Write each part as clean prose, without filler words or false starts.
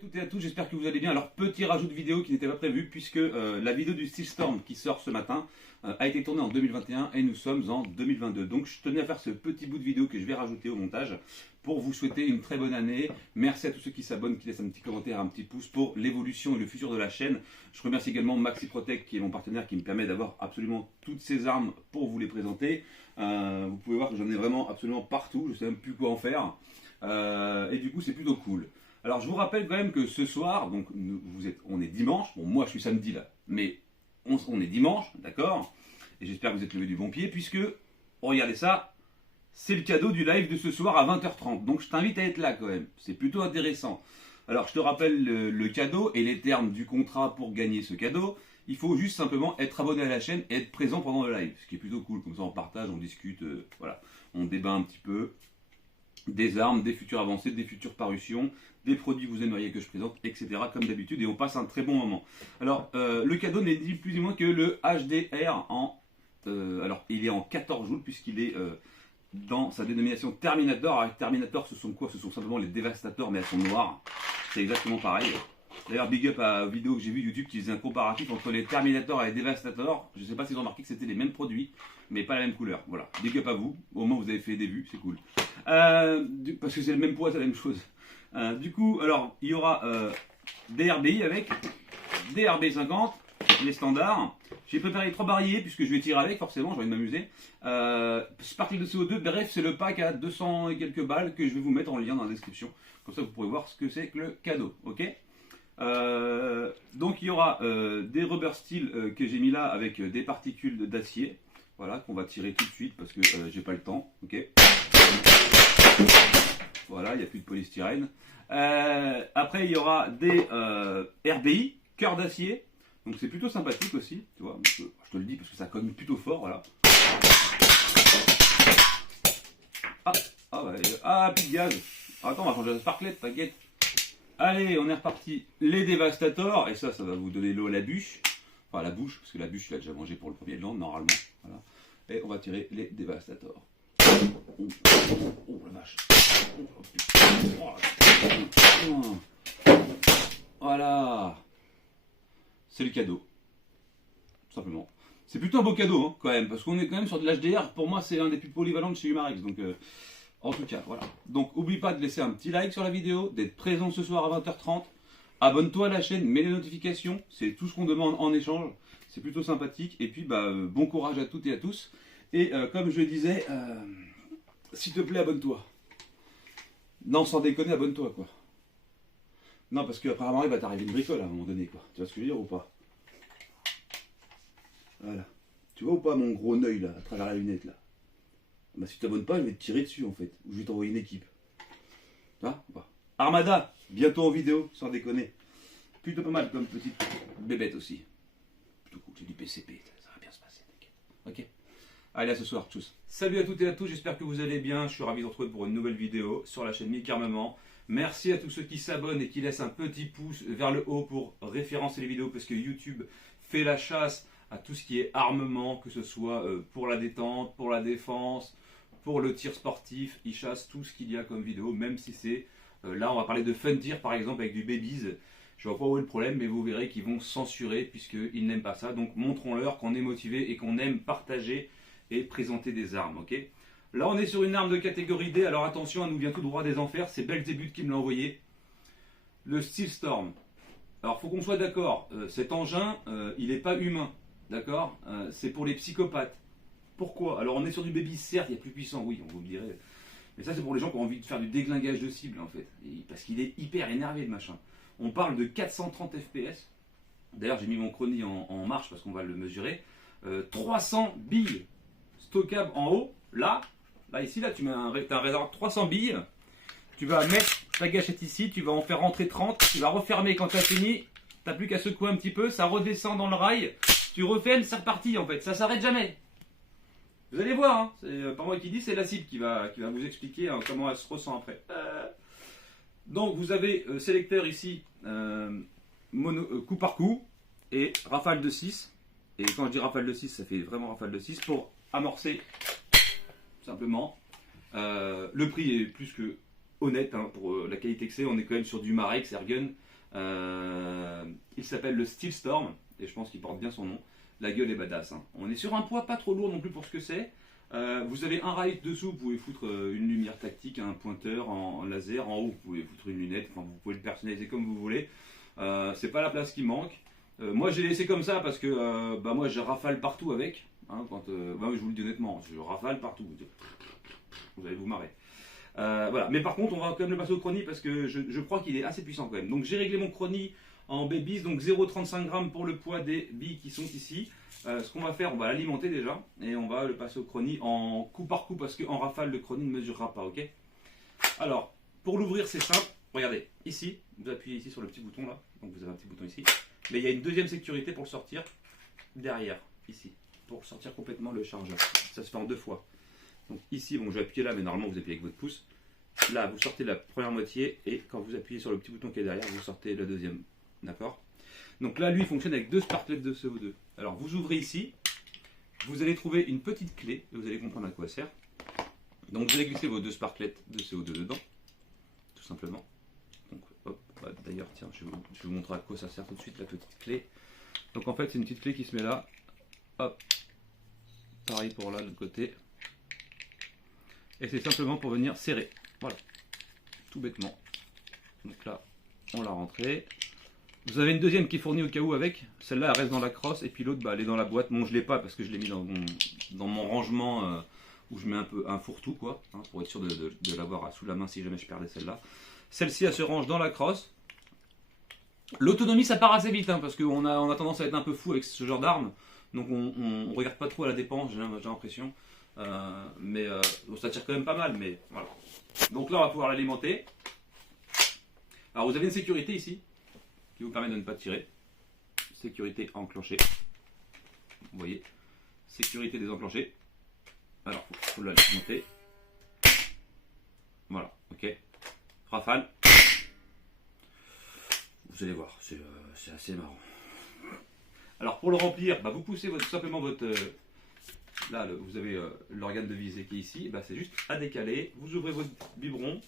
Toutes et à tous, j'espère que vous allez bien. Alors, petit rajout de vidéo qui n'était pas prévu puisque la vidéo du Steel Storm qui sort ce matin a été tournée en 2021 et nous sommes en 2022. Donc, je tenais à faire ce petit bout de vidéo que je vais rajouter au montage pour vous souhaiter une très bonne année. Merci à tous ceux qui s'abonnent, qui laissent un petit commentaire, un petit pouce pour l'évolution et le futur de la chaîne. Je remercie également Maxi Protect qui est mon partenaire qui me permet d'avoir absolument toutes ces armes pour vous les présenter. Vous pouvez voir que j'en ai vraiment absolument partout, je ne sais même plus quoi en faire. Et du coup, c'est plutôt cool. Alors je vous rappelle quand même que ce soir, donc on est dimanche, bon moi je suis samedi là, mais on est dimanche, d'accord. Et j'espère que vous êtes levé du bon pied, puisque, regardez ça, c'est le cadeau du live de ce soir à 20h30. Donc je t'invite à être là quand même, c'est plutôt intéressant. Alors je te rappelle le cadeau et les termes du contrat pour gagner ce cadeau. Il faut juste simplement être abonné à la chaîne et être présent pendant le live, ce qui est plutôt cool, comme ça on partage, on discute, voilà, on débat un petit peu. Des armes, des futures avancées, des futures parutions, des produits que vous aimeriez que je présente, etc. comme d'habitude, et on passe un très bon moment. Alors, le cadeau n'est ni plus ni moins que le HDR en... alors, il est en 14 joules, puisqu'il est dans sa dénomination Terminator. Alors, Terminator, ce sont quoi? Ce sont simplement les Devastators, mais elles sont noires. C'est exactement pareil. D'ailleurs, big up à la vidéo que j'ai vue YouTube qui faisait un comparatif entre les Terminator et les Devastators. Je ne sais pas si vous avez remarqué que c'était les mêmes produits, mais pas la même couleur. Voilà, big up à vous. Au moins, vous avez fait des vues, c'est cool. Parce que c'est le même poids, c'est la même chose. Du coup, alors, il y aura des RBI avec des RB50, les standards. J'ai préparé les 3 barilles puisque je vais tirer avec, forcément, j'ai envie de m'amuser. Sparkle de CO2, bref, c'est le pack à 200 et quelques balles que je vais vous mettre en lien dans la description. Comme ça, vous pourrez voir ce que c'est que le cadeau, ok? Donc il y aura des rubber steel que j'ai mis là avec des particules d'acier, voilà, qu'on va tirer tout de suite parce que j'ai pas le temps, ok. Voilà, il n'y a plus de polystyrène. Après il y aura des RBI, cœur d'acier, donc c'est plutôt sympathique aussi, tu vois, je te le dis parce que ça cogne plutôt fort, voilà. Plus de gaz. Attends, on va changer la sparklet, t'inquiète. Allez, on est reparti. Les Devastators, et ça va vous donner l'eau à la bûche. Enfin, à la bouche, parce que la bûche, tu l'as déjà mangé pour le premier de l'an, normalement. Voilà. Et on va tirer les Devastators. Oh la vache. Voilà. C'est le cadeau. Tout simplement. C'est plutôt un beau cadeau, hein, quand même, parce qu'on est quand même sur de l'HDR. Pour moi, c'est un des plus polyvalents de chez Humarex. Donc, en tout cas, voilà. Donc, n'oublie pas de laisser un petit like sur la vidéo, d'être présent ce soir à 20h30. Abonne-toi à la chaîne, mets les notifications. C'est tout ce qu'on demande en échange. C'est plutôt sympathique. Et puis, bon courage à toutes et à tous. Et comme je le disais, s'il te plaît, abonne-toi. Non, sans déconner, abonne-toi, quoi. Non, parce qu'apparemment, il va t'arriver une bricole à un moment donné, quoi. Tu vois ce que je veux dire ou pas? Voilà. Tu vois ou pas mon gros œil, là, à travers la lunette, là? Bah, si tu t'abonnes pas, je vais te tirer dessus, en fait. Ou je vais t'envoyer une équipe. Hein? Bah. Armada, bientôt en vidéo, sans déconner. Plutôt pas mal comme petite bébête aussi. Plutôt cool, c'est du PCP, ça va bien se passer, t'inquiète. Ok. Allez, à ce soir, tchuss. Salut à toutes et à tous, j'espère que vous allez bien. Je suis ravi de vous retrouver pour une nouvelle vidéo sur la chaîne Mick Armement. Merci à tous ceux qui s'abonnent et qui laissent un petit pouce vers le haut pour référencer les vidéos, parce que YouTube fait la chasse à tout ce qui est armement, que ce soit pour la détente, pour la défense, pour le tir sportif. Il chasse tout ce qu'il y a comme vidéo, même si c'est... là, on va parler de fun tir par exemple avec du babies. Je vois pas où est le problème, mais vous verrez qu'ils vont censurer puisqu'ils n'aiment pas ça. Donc montrons-leur qu'on est motivé et qu'on aime partager et présenter des armes, ok? Là, on est sur une arme de catégorie D. Alors attention, elle nous vient tout droit des enfers. C'est Belzébuth qui me l'a envoyé. Le Steel Storm. Alors, faut qu'on soit d'accord. Cet engin, il n'est pas humain. D'accord? C'est pour les psychopathes. Pourquoi? Alors, on est sur du baby, certes, il est plus puissant, oui, on vous me direz. Mais ça, c'est pour les gens qui ont envie de faire du déglingage de cible, en fait. Parce qu'il est hyper énervé, le machin. On parle de 430 FPS. D'ailleurs, j'ai mis mon chronie en marche parce qu'on va le mesurer. 300 billes stockables en haut. Là, ici, là, tu mets un réservoir de 300 billes. Tu vas mettre ta gâchette ici, tu vas en faire rentrer 30. Tu vas refermer quand tu as fini. Tu n'as plus qu'à secouer un petit peu, ça redescend dans le rail. Tu refermes, c'est reparti, en fait. Ça s'arrête jamais. Vous allez voir, hein, c'est pas moi qui dis, c'est la cible qui va vous expliquer hein, comment elle se ressent après. Donc vous avez sélecteur ici, coup par coup, et rafale de 6. Et quand je dis rafale de 6, ça fait vraiment rafale de 6 pour amorcer, simplement. Le prix est plus que honnête, hein, pour la qualité que c'est. On est quand même sur du Marex Airgun. Il s'appelle le Steel Storm, et je pense qu'il porte bien son nom. La gueule est badass. Hein. On est sur un poids pas trop lourd non plus pour ce que c'est. Vous avez un rail dessous, vous pouvez foutre une lumière tactique, un pointeur en laser. En haut, vous pouvez foutre une lunette. Enfin, vous pouvez le personnaliser comme vous voulez. C'est pas la place qui manque. Moi, j'ai laissé comme ça parce que moi, je rafale partout avec. Hein, je vous le dis honnêtement, je rafale partout. Vous allez vous marrer. Voilà. Mais par contre, on va quand même le passer au chrony parce que je crois qu'il est assez puissant quand même. Donc, j'ai réglé mon chrony en babies, donc 0,35 g pour le poids des billes qui sont ici. Ce qu'on va faire, on va l'alimenter déjà et on va le passer au chrony en coup par coup parce qu'en rafale, le chrony ne mesurera pas, ok? Alors, pour l'ouvrir, c'est simple. Regardez, ici, vous appuyez ici sur le petit bouton là, donc vous avez un petit bouton ici. Mais il y a une deuxième sécurité pour le sortir derrière, ici, pour sortir complètement le chargeur. Ça se fait en 2 fois. Donc ici, bon, je vais appuyer là, mais normalement vous appuyez avec votre pouce. Là, vous sortez la première moitié et quand vous appuyez sur le petit bouton qui est derrière, vous sortez la deuxième. D'accord? Donc là, lui, il fonctionne avec 2 sparklets de CO2. Alors, vous ouvrez ici, vous allez trouver une petite clé et vous allez comprendre à quoi elle sert. Donc, vous allez glisser vos 2 sparklets de CO2 dedans, tout simplement. Donc, hop, d'ailleurs, tiens, je vais vous montrer à quoi ça sert tout de suite, la petite clé. Donc, en fait, c'est une petite clé qui se met là. Hop, pareil pour là, de l'autre côté. Et c'est simplement pour venir serrer. Voilà, tout bêtement. Donc là, on l'a rentré. Vous avez une deuxième qui est fournie au cas où avec. Celle-là, elle reste dans la crosse et puis l'autre, elle est dans la boîte. Bon, je ne l'ai pas parce que je l'ai mis dans mon rangement où je mets un peu un fourre-tout, quoi, hein, pour être sûr de l'avoir sous la main si jamais je perdais celle-là. Celle-ci, elle se range dans la crosse. L'autonomie, ça part assez vite hein, parce qu'on a tendance à être un peu fou avec ce genre d'armes. Donc, on ne regarde pas trop à la dépense, j'ai l'impression. Mais ça tire quand même pas mal, mais voilà. Donc là, on va pouvoir l'alimenter. Alors, vous avez une sécurité ici qui vous permet de ne pas tirer. Sécurité enclenchée. Vous voyez, sécurité désenclenchée. Alors, il faut l'alimenter. Voilà, ok. Rafale. Vous allez voir, c'est assez marrant. Alors, pour le remplir, vous poussez tout simplement votre... là, vous avez l'organe de visée qui est ici. C'est juste à décaler. Vous ouvrez votre biberon.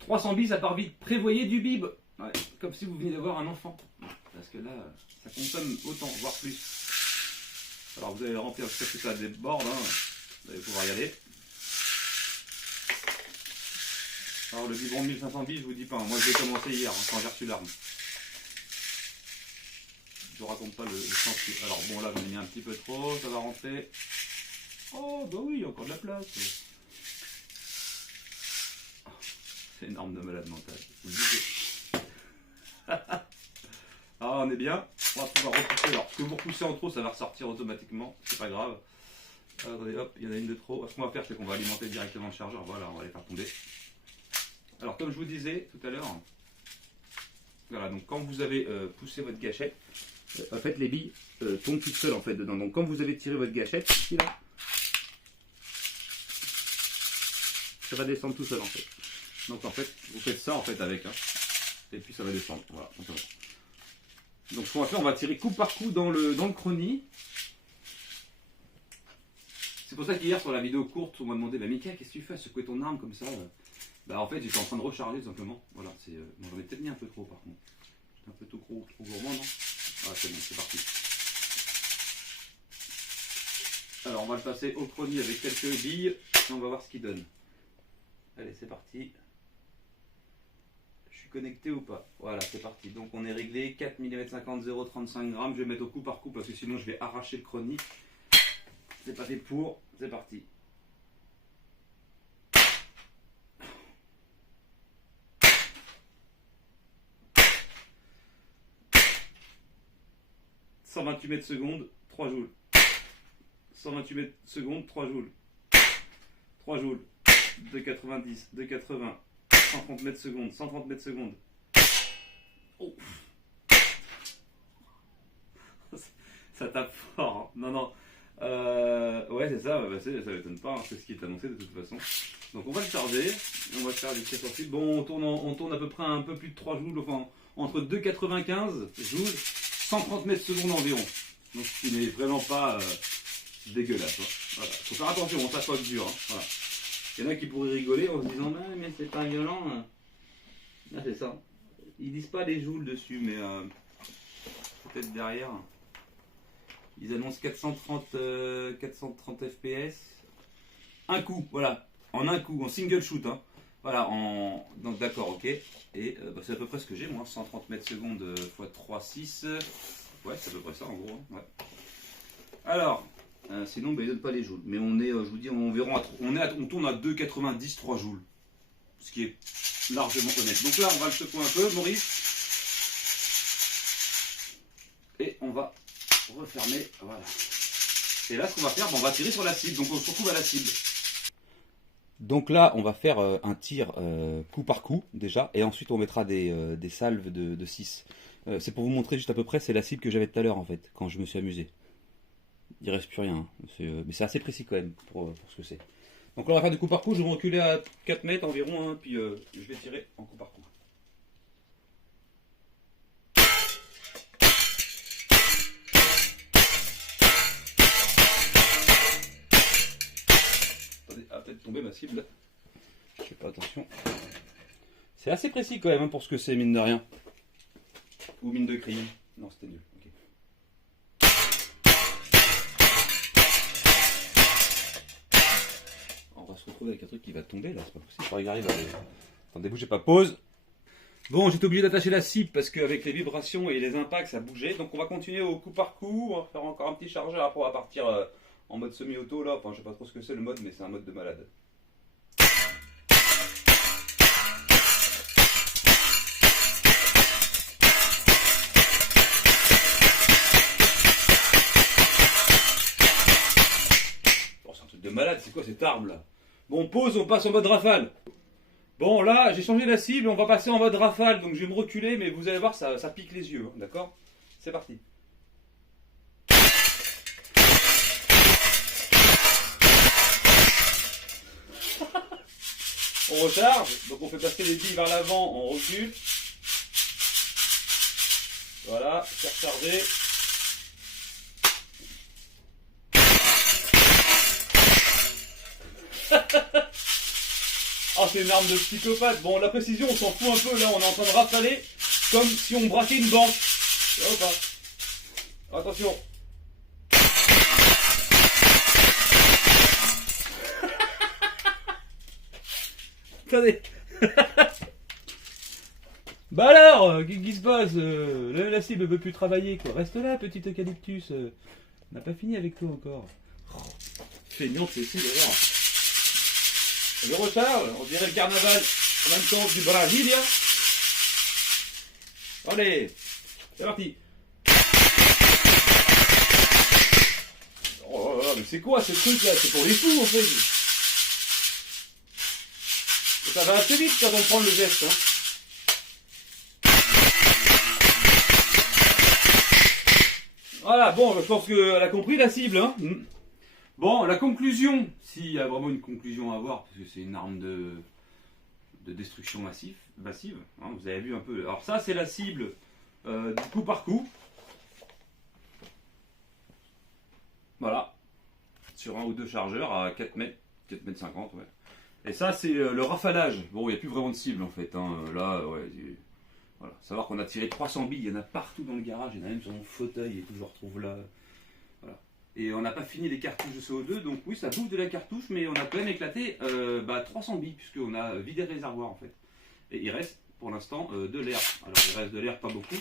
300 billes, ça part vite. Prévoyez du bib. Ouais, comme si vous veniez d'avoir un enfant. Parce que là, ça consomme autant, voire plus. Alors vous allez le remplir jusqu'à ce que ça déborde. Hein. Vous allez pouvoir y aller. Alors le biberon de 1500 billes, je vous dis pas. Moi je l'ai commencé hier, quand j'ai reçu l'arme. Je vous raconte pas le chantier. Alors bon là, j'en ai mis un petit peu trop, ça va rentrer. Oh bah oui, il y a encore de la place. C'est énorme de malade mental. Ah, on est bien. On va pouvoir repousser. Alors, si vous repoussez en trop, ça va ressortir automatiquement. C'est pas grave. Attendez, hop, il y en a une de trop. Ce qu'on va faire, c'est qu'on va alimenter directement le chargeur. Voilà, on va les faire tomber. Alors, comme je vous disais tout à l'heure, voilà, donc quand vous avez poussé votre gâchette, en fait, les billes tombent toutes seules en fait dedans. Donc, quand vous avez tiré votre gâchette, ici là, ça va descendre tout seul en fait. Donc en fait, vous faites ça en fait avec, hein, et puis ça va descendre. Voilà, simplement. Donc ce qu'on va faire, on va tirer coup par coup dans le chrony. C'est pour ça qu'hier sur la vidéo courte, on m'a demandé, Mika, qu'est-ce que tu fais à secouer ton arme comme ça? En fait, j'étais en train de recharger tout simplement. Voilà, c'est. Bon, j'en ai peut-être mis un peu trop par contre. J'étais un peu trop gourmand, non? Ah, c'est bon, c'est parti. Alors on va le passer au chrony avec quelques billes et on va voir ce qu'il donne. Allez, c'est parti. Connecté ou pas. Voilà, c'est parti. Donc on est réglé 4 mm 50 0,35 g. Je vais mettre au coup par coup parce que sinon je vais arracher le chrony. C'est pas fait pour. C'est parti. « 128 mètres secondes, 3 joules. 128 mètres secondes, 3 joules. 3 joules. 2,90, 2,80. 130 mètres secondes, 130 mètres secondes. Oh. Ça tape fort. Hein. Non, non. Ouais, c'est ça. Ça m'étonne pas. Hein. C'est ce qui est annoncé de toute façon. Donc on va le charger. On va faire des pièces ensuite. Bon, on tourne à peu près un peu plus de 3 joules. Enfin, entre 2,95 joules, 130 mètres secondes environ. Donc ce qui n'est vraiment pas dégueulasse. Hein. Voilà. Faut faire attention, ça soit dur. Hein. Voilà. Il y en a qui pourraient rigoler en se disant mais c'est pas violent. Là c'est ça. Ils disent pas les joules dessus, mais peut-être derrière. Ils annoncent 430 FPS. Un coup, voilà. En un coup, en single shoot. Hein. Voilà, donc d'accord, ok. Et c'est à peu près ce que j'ai, moi. 130 mètres secondes x 3, 6. Ouais, c'est à peu près ça en gros. Hein. Ouais. Alors, sinon, il ne donne pas les joules. Mais on est, je vous dis, on tourne à 2,90, 3 joules. Ce qui est largement honnête. Donc là, on va le secouer un peu, Maurice. Et on va refermer. Voilà. Et là, ce qu'on va faire, on va tirer sur la cible. Donc on se retrouve à la cible. Donc là, on va faire un tir coup par coup, déjà. Et ensuite, on mettra des salves de 6. C'est pour vous montrer juste à peu près, c'est la cible que j'avais tout à l'heure, en fait, quand je me suis amusé. Il reste plus rien. Hein. Mais c'est assez précis quand même pour ce que c'est. Donc là, on va faire du coup par coup. Je vais me reculer à 4 mètres environ. Hein, puis je vais tirer en coup par coup. Attendez, elle va peut-être tomber ma cible. Je fais pas attention. C'est assez précis quand même hein, pour ce que c'est, mine de rien. Ou mine de crayon. Non, c'était nul. Okay. On va se retrouver avec un truc qui va tomber là, c'est pas possible. Faudrait que j'arrive à aller. Attendez, bougez pas, pause. Bon, j'étais obligé d'attacher la cible parce qu'avec les vibrations et les impacts, ça bougeait. Donc on va continuer au coup par coup. On va faire encore un petit chargeur. Après, on va partir en mode semi-auto là. Enfin, je sais pas trop ce que c'est le mode, mais c'est un mode de malade. De malade, c'est quoi cette arme là? Bon, pause, on passe en mode rafale. Bon, là, j'ai changé la cible, on va passer en mode rafale, donc je vais me reculer, mais vous allez voir, ça pique les yeux, hein, d'accord? C'est parti. On recharge, donc on fait passer les billes vers l'avant, on recule. Voilà, c'est rechargé. Ah, c'est une arme de psychopathe. Bon, la précision, on s'en fout un peu. Là, on est en train de rafaler comme si on braquait une banque. Tu vois ou pas? Attention. Attendez. Bah alors, qu'est-ce qui se passe? La cible ne veut plus travailler, quoi. Reste là, petit eucalyptus. On n'a pas fini avec toi encore. Oh, feignant, c'est ici, d'ailleurs. Je recharge, on dirait le carnaval en même temps du Brasilia. Allez, c'est parti. Oh là là, mais c'est quoi ce truc là? C'est pour les fous en fait. Et ça va assez vite quand on prend le geste. Hein. Voilà, bon, je pense qu'elle a compris la cible. Hein. Bon, la conclusion, s'il y a vraiment une conclusion à avoir, parce que c'est une arme de destruction massive, hein, vous avez vu un peu. Alors ça, c'est la cible du coup par coup. Voilà, sur un ou deux chargeurs à 4 mètres, 4 mètres 50, ouais. Et ça, c'est le rafalage. Bon, il n'y a plus vraiment de cible en fait. Hein. Là, ouais, voilà. Savoir qu'on a tiré 300 billes, il y en a partout dans le garage, il y en a même sur mon fauteuil et tout, je retrouve là. Voilà. Et on n'a pas fini les cartouches de CO2, donc oui, ça bouffe de la cartouche, mais on a quand même éclaté 300 billes, puisqu'on a vidé le réservoir en fait. Et il reste pour l'instant de l'air. Alors il reste de l'air, pas beaucoup,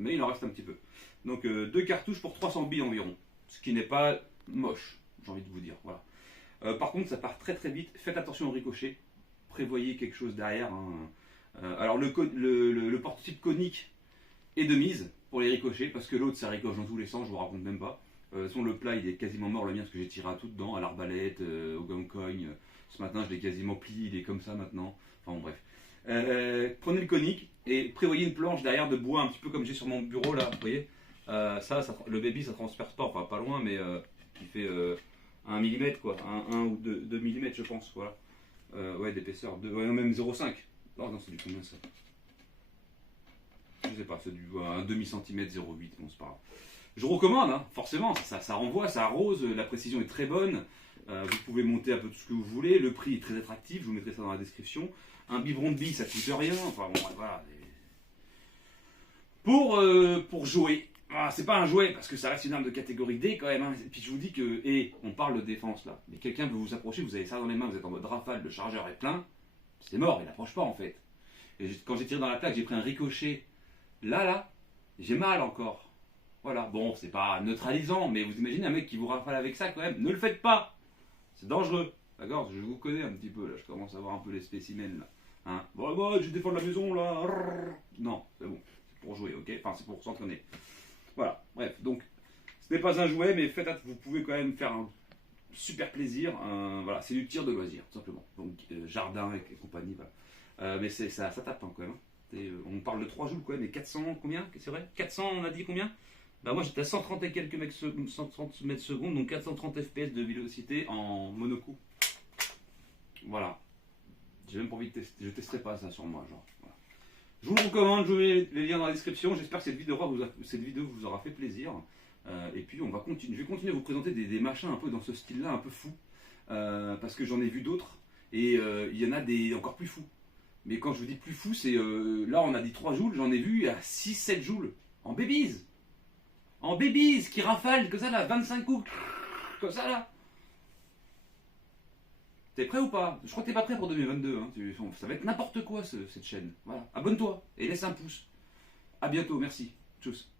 mais il en reste un petit peu. Donc 2 cartouches pour 300 billes environ, ce qui n'est pas moche, j'ai envie de vous dire. Voilà. Par contre, ça part très très vite, faites attention au ricochet, prévoyez quelque chose derrière. Hein. Alors le porte-type conique est de mise pour les ricochets, parce que l'autre ça ricoche dans tous les sens, je vous raconte même pas. Le plat il est quasiment mort, le mien, parce que j'ai tiré à tout dedans, à l'arbalète, au gang-cogne. Ce matin je l'ai quasiment plié, il est comme ça maintenant. Enfin bon, bref. Prenez le conique et prévoyez une planche derrière de bois, un petit peu comme j'ai sur mon bureau là, vous voyez. Le baby ça transperce pas, enfin pas loin, mais qui fait 1 mm quoi, 1 ou 2 mm je pense, voilà. Ouais, d'épaisseur, ouais, non, même 0,5. Oh non, c'est du combien ça? Je sais pas, c'est du un demi-centimètre, 0,8, bon c'est pas grave. Je recommande, hein, forcément, ça renvoie, ça arrose, la précision est très bonne. Vous pouvez monter un peu tout ce que vous voulez. Le prix est très attractif. Je vous mettrai ça dans la description. Un biberon de billes, ça coûte rien. Enfin bon, voilà. Pour jouer. Ah, c'est pas un jouet parce que ça reste une arme de catégorie D quand même. Hein. Et puis je vous dis que, on parle de défense là. Mais quelqu'un veut vous approcher, vous avez ça dans les mains, vous êtes en mode rafale, le chargeur est plein. C'est mort, il n'approche pas en fait. Et quand j'ai tiré dans la plaque, j'ai pris un ricochet. Là, j'ai mal encore. Voilà. Bon, c'est pas neutralisant, mais vous imaginez un mec qui vous rafale avec ça quand même. Ne le faites pas. C'est dangereux. D'accord, je vous connais un petit peu là. Je commence à voir un peu les spécimens là. Hein, bon, je défends la maison là. Non, c'est bon. C'est pour jouer, ok. Enfin, c'est pour s'entraîner. Voilà, bref, donc ce n'est pas un jouet, mais faites, vous pouvez quand même faire un super plaisir. Voilà, c'est du tir de loisir, tout simplement. Donc jardin et compagnie, voilà. Mais ça tape hein, quand même. Hein. On parle de 3 joules quand même, mais 400, combien? C'est vrai 400, on a dit combien? Bah moi j'étais à 130 et quelques mètres secondes, donc 430 FPS de vélocité en monocoup. Voilà. J'ai même pas envie de tester, je testerai pas ça sur moi, genre. Voilà. Je vous le recommande, je mets les liens dans la description. J'espère que cette vidéo vous aura fait plaisir. Et puis on va continuer. Je vais continuer à vous présenter des machins un peu dans ce style-là, un peu fou. Parce que j'en ai vu d'autres. Et il y en a des encore plus fous. Mais quand je vous dis plus fou, c'est là on a dit 3 joules, j'en ai vu à 6-7 joules. En babies. En babies, qui rafale, comme ça là, 25 coups. Comme ça là. T'es prêt ou pas? Je crois que t'es pas prêt pour 2022. Hein. Ça va être n'importe quoi cette chaîne. Voilà. Abonne-toi et laisse un pouce. A bientôt, merci. Tchuss.